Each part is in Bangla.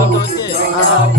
রাম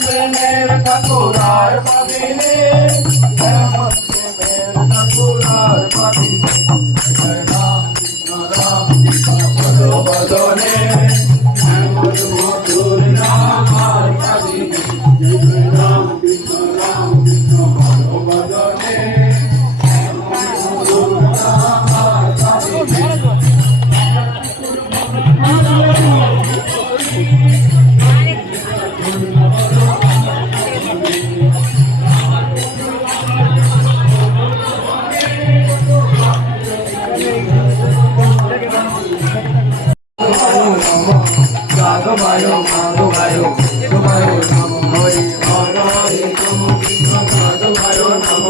প্রেমের ঠাকুরার পাবিনে এমন প্রেমের ঠাকুরার পাবিনে রাম রাম বদনে মাধবায় মাধবায় তোমায় নম। হরি, হরে মাধবায় নম।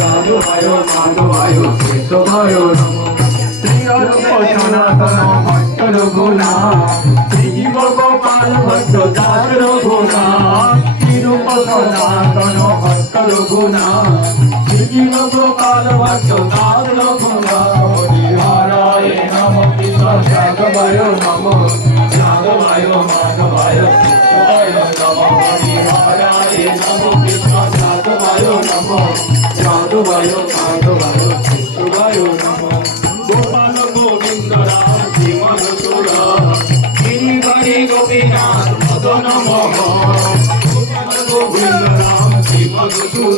মাধবায় মাধবায় কেশবায় নম। শ্রীরূপ সনাতন ভট্ট রঘুনা শ্রীজীব গোপাল রঘুনা শ্রীজীব গোপাল ভট্ট দাস রঘুনা হরি হরায়। নম কৃষ্ণ রাঘবায় নম রাঘবায়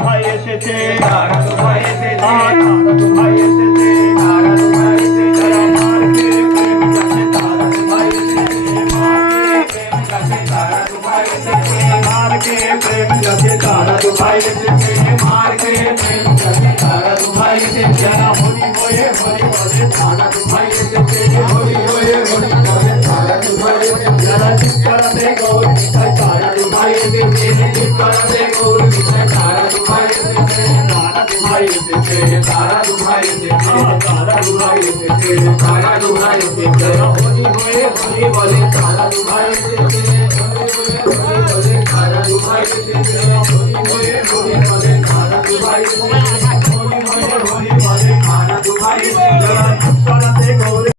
ভাই এসেছে তারালু ভাই এসেছে তারালু ভাই এসেছে তারালু ভাই এসেছে মারকে প্রেম কাছে তারালু ভাই এসেছে মারকে প্রেম কাছে তারালু ভাই এসেছে মারকে প্রেম কাছে তারালু ভাই এসেছে মারকে প্রেম কাছে তারালু ভাই এসেছে দুহাই এসেছে তারা দুহাই এসেছে তারা দুহাই এসেছে তারা দুহাই এসেছে হরি হয়ে হরি বলে তারা দুহাই এসেছে